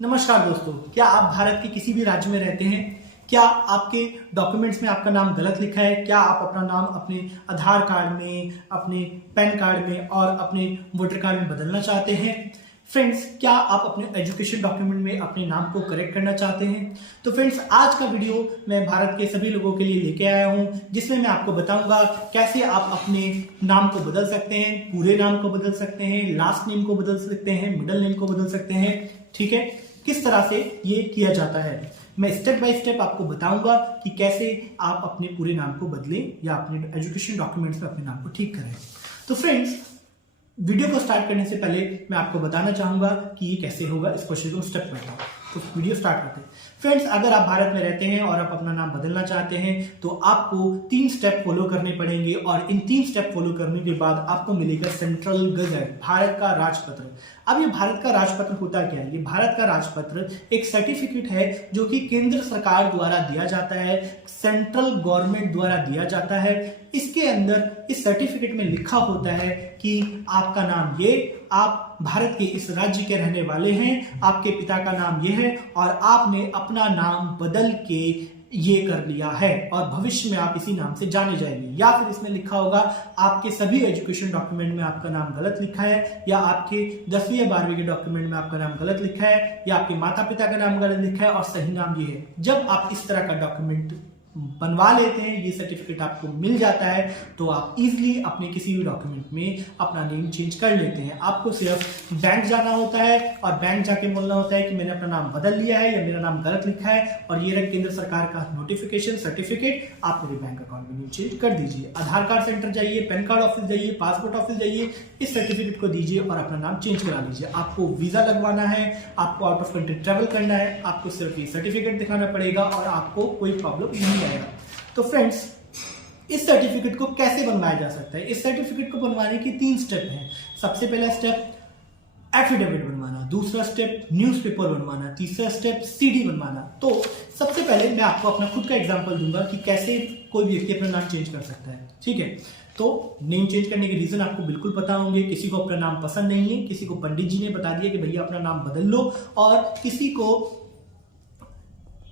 नमस्कार दोस्तों, क्या आप भारत के किसी भी राज्य में रहते हैं? क्या आपके डॉक्यूमेंट्स में आपका नाम गलत लिखा है? क्या आप अपना नाम अपने आधार कार्ड में, अपने पैन कार्ड में और अपने वोटर कार्ड में बदलना चाहते हैं? फ्रेंड्स, क्या आप अपने एजुकेशन डॉक्यूमेंट में अपने नाम को करेक्ट करना चाहते हैं? तो फ्रेंड्स, आज का वीडियो मैं भारत के सभी लोगों के लिए लेके आया हूं, जिसमें मैं आपको बताऊंगा कैसे आप अपने नाम को बदल सकते हैं, पूरे नाम को बदल सकते हैं, लास्ट नेम को बदल सकते हैं, मिडिल नेम को बदल सकते हैं। ठीक है, किस तरह से ये किया जाता है मैं स्टेप बाय स्टेप आपको बताऊंगा कि कैसे आप अपने पूरे नाम को बदलें या अपने एजुकेशन डॉक्यूमेंट्स में अपने नाम को ठीक करें। तो फ्रेंड्स, वीडियो को स्टार्ट करने से पहले मैं आपको बताना चाहूंगा कि ये कैसे होगा, इस प्रोसेस को स्टेप बाय स्टेप। तो वीडियो स्टार्ट करते हैं। फ्रेंड्स, अगर आप भारत में रहते हैं और आप अपना नाम बदलना चाहते हैं तो आपको 3 स्टेप फॉलो करने पड़ेंगे और इन 3 स्टेप फॉलो करने के बाद आपको मिलेगा सेंट्रल गजट, भारत का राजपत्र। अब ये भारत का राजपत्र होता क्या है? ये भारत का राजपत्र एक सर्टिफिकेट है जो कि केंद्र सरकार द्वारा दिया जाता है, सेंट्रल गवर्नमेंट द्वारा दिया जाता है। इसके अंदर इस सर्टिफिकेट में लिखा होता है कि आपका नाम ये, आप भारत के इस राज्य के रहने वाले हैं, आपके पिता का नाम ये है और आपने अपना नाम बदल के ये कर लिया है और भविष्य में आप इसी नाम से जाने जाएंगे। या फिर इसमें लिखा होगा आपके सभी एजुकेशन डॉक्यूमेंट में आपका नाम गलत लिखा है, या आपके 10वीं या 12वीं के डॉक्यूमेंट में आपका नाम गलत लिखा है, या आपके माता पिता का नाम गलत लिखा है और सही नाम ये है। जब आप इस तरह का डॉक्यूमेंट बनवा लेते हैं, ये सर्टिफिकेट आपको मिल जाता है, तो आप इजीली अपने किसी भी डॉक्यूमेंट में अपना नेम चेंज कर लेते हैं। आपको सिर्फ बैंक जाना होता है और बैंक जाके बोलना होता है कि मैंने अपना नाम बदल लिया है या मेरा नाम गलत लिखा है और ये रहा केंद्र सरकार का नोटिफिकेशन सर्टिफिकेट, आप मेरे बैंक अकाउंट में नेम चेंज कर दीजिए। आधार कार्ड सेंटर जाइए, पैन कार्ड ऑफिस जाइए, पासपोर्ट ऑफिस जाइए, इस सर्टिफिकेट को दीजिए और अपना नाम चेंज करा लीजिए। आपको वीजा लगवाना है, आपको आउट ऑफ कंट्री ट्रेवल करना है, आपको सिर्फ ये सर्टिफिकेट दिखाना पड़ेगा और आपको कोई प्रॉब्लम नहीं आएगा। तो फ्रेंड्स, इस सर्टिफिकेट को कैसे बनवाया जा सकता है? इस सर्टिफिकेट को बनवाने की 3 स्टेप हैं। सबसे पहला स्टेप एफिडेविट बनवाना, दूसरा स्टेप न्यूज़पेपर बनवाना, तीसरा स्टेप सीडी बनवाना। तो सबसे पहले मैं आपको अपना खुद का एग्जांपल दूंगा कि कैसे कोई व्यक्ति अपना नाम चेंज कर सकता है। ठीक है, तो नेम चेंज करने के रीजन आपको बिल्कुल पता होंगे। किसी को अपना नाम पसंद नहीं है, किसी को पंडित जी ने बता दिया कि भैया अपना नाम बदल लो, और किसी को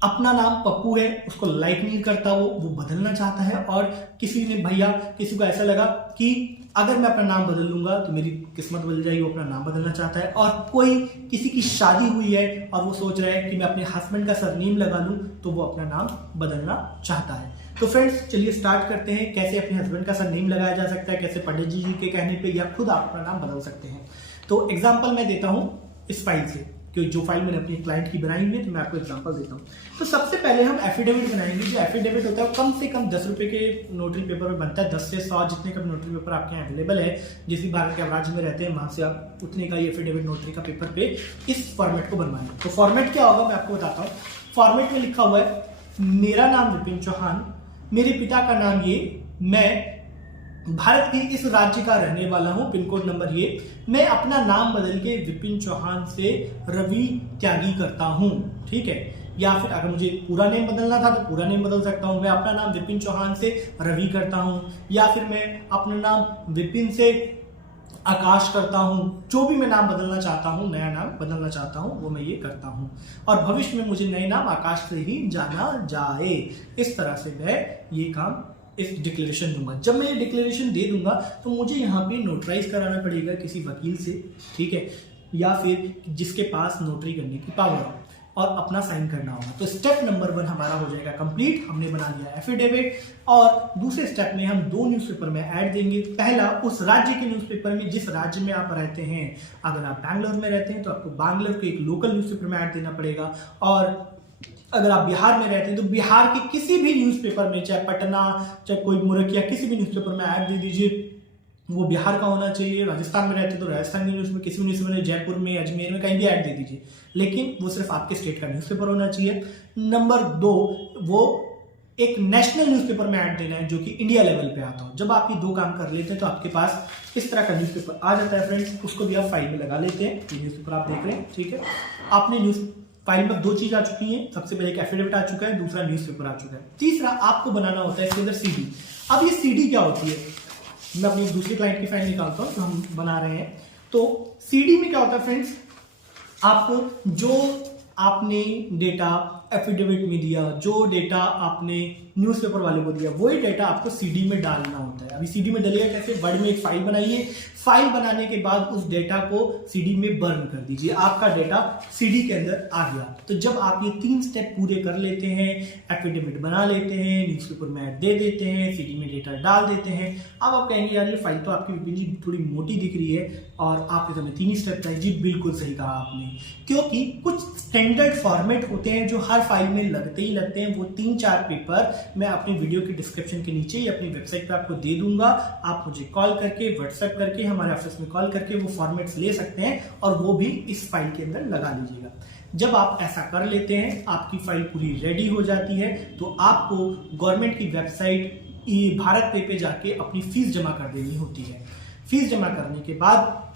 अपना नाम पप्पू है, उसको लाइक नहीं करता, वो बदलना चाहता है, और किसी ने भैया किसी को ऐसा लगा कि अगर मैं अपना नाम बदल लूंगा तो मेरी किस्मत बदल जाएगी, वो अपना नाम बदलना चाहता है। और कोई किसी की शादी हुई है और वो सोच रहा है कि मैं अपने हस्बैंड का सरनेम लगा लूं, तो वो अपना नाम बदलना चाहता है। तो फ्रेंड्स, चलिए स्टार्ट करते हैं कैसे अपने हस्बैंड का सरनेम लगाया जा सकता है, कैसे पंडित जी के कहने पे या खुद आप अपना नाम बदल सकते हैं। तो एग्जाम्पल मैं देता हूं इस फाइल से, क्योंकि जो फाइल मैंने अपनी क्लाइंट की बनाई हुई है, तो मैं आपको एग्जांपल देता हूँ। तो सबसे पहले हम एफिडेविट बनाएंगे। जो एफिडेविट होता है कम से कम 10 रुपए के नोटरी पेपर में बनता है, 10 से 100 जितने का नोटरी पेपर आपके यहाँ अवेलेबल है, जिस भी भारत के राज्य में रहते हैं वहां से आप उतने का ये एफिडेविट नोटरी का पेपर पे इस फॉर्मेट को बनवाएंगे। तो फॉर्मेट क्या होगा मैं आपको बताता हूँ। फॉर्मेट में लिखा हुआ है मेरा नाम विपिन चौहान, मेरे पिता का नाम ये, मैं भारत के इस राज्य का रहने वाला हूं, पिन कोड नंबर ये, मैं अपना नाम बदल के विपिन चौहान से रवि त्यागी करता हूं। ठीक है, या फिर अगर मुझे पूरा नेम बदलना था तो पूरा नेम बदल सकता हूं। मैं अपना नाम विपिन चौहान से रवि करता हूं, या फिर मैं अपना नाम विपिन से आकाश करता हूं। जो भी मैं नाम बदलना चाहता हूं, नया नाम बदलना चाहता हूं, वो मैं ये करता हूं, और भविष्य में मुझे नए नाम आकाश से ही जाना जाए। इस तरह से मैं ये काम इस डिक्लेरेशन दूंगा। जब मैं ये डिक्लेरेशन दे दूंगा तो मुझे यहाँ पे नोटराइज कराना पड़ेगा किसी वकील से, ठीक है, या फिर जिसके पास नोटरी करने की पावर हो, और अपना साइन करना होगा। तो स्टेप नंबर 1 हमारा हो जाएगा कंप्लीट। हमने बना लिया एफिडेविट, और दूसरे स्टेप में हम 2 न्यूज़पेपर में ऐड देंगे। पहला उस राज्य के न्यूज़पेपर में जिस राज्य में आप रहते हैं। अगर आप बैंगलोर में रहते हैं तो आपको बैंगलोर के एक लोकल न्यूज़पेपर में ऐड देना पड़ेगा, और अगर आप बिहार में रहते हैं तो बिहार के किसी भी न्यूज़पेपर में, चाहे पटना, चाहे कोई मुरकिया, किसी भी न्यूज़पेपर में ऐड दे दीजिए, वो बिहार का होना चाहिए। राजस्थान में रहते हैं तो राजस्थान के न्यूज़ में, किसी भी न्यूज़पेपर में, जयपुर में, अजमेर में, कहीं भी ऐड दे दीजिए, लेकिन वो सिर्फ आपके स्टेट का न्यूज़पेपर होना चाहिए। नंबर 2, वो एक नेशनल न्यूज़पेपर में ऐड देना है जो कि इंडिया लेवल पे आता हो। जब आप ये 2 काम कर लेते हैं तो आपके पास इस तरह का न्यूज़पेपर आ जाता है। फ्रेंड्स, उसको भी आप फाइल में लगा लेते हैं। ये न्यूज़पेपर आप देख रहे हैं, ठीक है, आपने न्यूज़ फाइल में 2 चीज आ चुकी हैं। सबसे पहले एक एफिडेविट आ चुका है, दूसरा न्यूज़पेपर आ चुका है। तीसरा आपको बनाना होता है इसके अंदर सीडी। अब ये सीडी क्या होती है, मैं अपनी दूसरी क्लाइंट की फाइल निकालता हूं जो हम बना रहे हैं। तो सीडी में क्या होता है फ्रेंड्स, आपको जो आपने डेटा एफिडेविट में दिया, जो डेटा आपने न्यूज़पेपर वाले को दिया, वही डेटा आपको सीडी में डालना होता है। अभी सीडी में डलेगा कैसे? वर्ड में एक फाइल बनाइए, फाइल बनाने के बाद उस डेटा को सीडी में बर्न कर दीजिए, आपका डेटा सीडी के अंदर आ गया। तो जब आप ये 3 स्टेप पूरे कर लेते हैं, एफिडेविट बना लेते हैं, न्यूज़पेपर में ऐड दे देते हैं, सीडी में डेटा डाल देते हैं, अब आप कहेंगे यार ये फाइल तो आपकी विपिन जी थोड़ी मोटी दिख रही है और आपके समय 3 स्टेप था। जी बिल्कुल सही कहा आपने, क्योंकि कुछ स्टैंडर्ड फॉर्मेट होते हैं जो हर फाइल में लगते ही लगते हैं। वो 3-4 पेपर मैं अपने वीडियो के डिस्क्रिप्शन के नीचे या अपनी वेबसाइट पे आपको दे दूंगा। आप मुझे कॉल करके, व्हाट्सएप करके, हमारे ऑफिस में कॉल करके वो फॉर्मेट्स ले सकते हैं और वो भी इस फाइल के अंदर लगा लीजिएगा। जब आप ऐसा कर लेते हैं, आपकी फाइल पूरी रेडी हो जाती है, तो आपको गवर्नमेंट की वेबसाइट भारत पे जाके अपनी फीस जमा कर देनी होती है। फीस जमा करने के बाद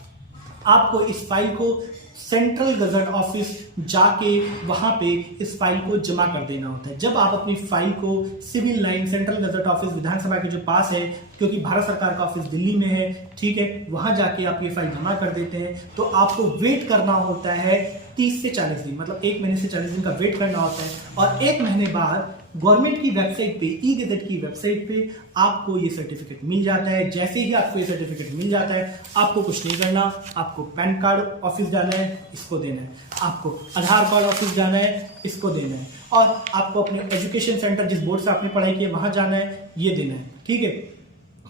आपको इस फाइल को सेंट्रल गजट ऑफिस जाके वहां पे इस फाइल को जमा कर देना होता है। जब आप अपनी फाइल को civil line central gazette office विधानसभा के जो पास है, क्योंकि भारत सरकार का ऑफिस दिल्ली में है, ठीक है, वहां जाके आप ये फाइल जमा कर देते हैं, तो आपको वेट करना होता है 30 से 40 दिन, मतलब 1 महीने से 40 दिन का वेट करना होता है। और 1 महीने बाद गवर्नमेंट की वेबसाइट पे, ई गजट की वेबसाइट पे आपको ये सर्टिफिकेट मिल जाता है। जैसे ही आपको ये सर्टिफिकेट मिल जाता है, आपको कुछ नहीं करना, आपको पैन कार्ड ऑफिस जाना है, इसको देना है, आपको आधार कार्ड ऑफिस जाना है, इसको देना है, और आपको अपने एजुकेशन सेंटर जिस बोर्ड से आपने पढ़ाई की है वहां जाना है, ये देना है, ठीक है।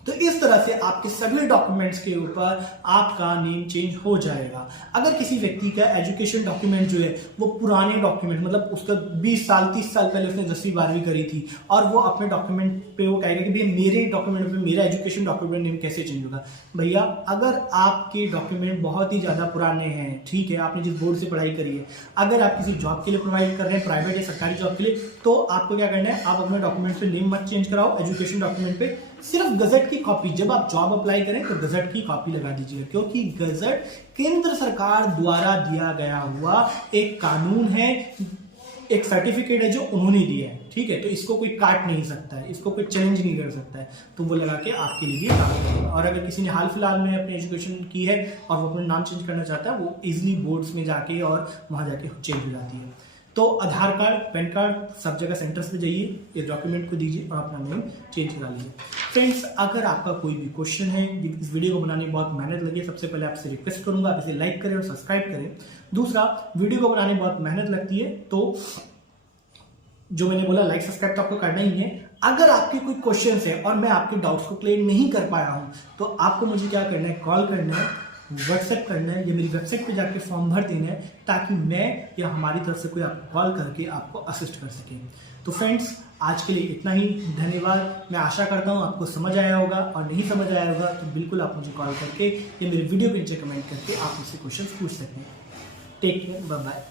तो इस तरह से आपके सभी डॉक्यूमेंट्स के ऊपर आपका नेम चेंज हो जाएगा। अगर किसी व्यक्ति का एजुकेशन डॉक्यूमेंट जो है वो पुराने डॉक्यूमेंट, मतलब उसका 20 साल 30 साल पहले उसने 10वीं 12वीं करी थी, और वो अपने डॉक्यूमेंट पे वो कहेगा कि भैया मेरे डॉक्यूमेंट पे मेरा एजुकेशन डॉक्यूमेंट नेम कैसे चेंज होगा। भैया अगर आपके डॉक्यूमेंट बहुत ही ज्यादा पुराने हैं, ठीक है, आपने जिस बोर्ड से पढ़ाई करी है, अगर आप किसी जॉब के लिए प्रोवाइड कर रहे हैं, प्राइवेट या सरकारी जॉब के लिए, तो आपको क्या करना है, आप अपने डॉक्यूमेंट पे नेम मत चेंज कराओ, एजुकेशन डॉक्यूमेंट पे सिर्फ गजट की कॉपी, जब आप जॉब अप्लाई करें तो गजट की कॉपी लगा दीजिएगा, क्योंकि गजट केंद्र सरकार द्वारा दिया गया हुआ एक कानून है, एक सर्टिफिकेट है जो उन्होंने दिया है, ठीक है। तो इसको कोई काट नहीं सकता है, इसको कोई चेंज नहीं कर सकता है, तो वो लगा के आपके लिए भी काम करेगा। और अगर किसी ने हाल फिलहाल में अपनी एजुकेशन की है और वो अपना नाम चेंज करना चाहता है, वो इजिली बोर्ड्स में जाके और वहां जाके चेंज हो जाती है। तो आधार कार्ड, पैन कार्ड, सब जगह सेंटर्स पे जाइए, ये डॉक्यूमेंट को दीजिए और अपना नेम चेंज करा लीजिए। फ्रेंड्स, अगर आपका कोई भी क्वेश्चन है, इस वीडियो को बनाने में बहुत मेहनत लगी है, सबसे पहले आपसे रिक्वेस्ट करूंगा आप इसे लाइक करें और सब्सक्राइब करें। दूसरा, वीडियो को बनाने में बहुत मेहनत लगती है, तो जो मैंने बोला लाइक सब्सक्राइब तो आपको करना ही है। अगर आपके कोई क्वेश्चन है और मैं आपके डाउट्स को क्लियर नहीं कर पाया हूं, तो आपको मुझे क्या करना है, कॉल करना है, व्हाट्सएप करना है, या मेरी वेबसाइट पे जाके फॉर्म भर देना है, ताकि मैं या हमारी तरफ से कोई आपको कॉल करके आपको असिस्ट कर सके। तो फ्रेंड्स, आज के लिए इतना ही, धन्यवाद। मैं आशा करता हूँ आपको समझ आया होगा, और नहीं समझ आया होगा तो बिल्कुल आप मुझे कॉल करके या मेरे वीडियो के नीचे कमेंट करके आप मुझसे क्वेश्चन पूछ सकते हैं। Take care, bye bye.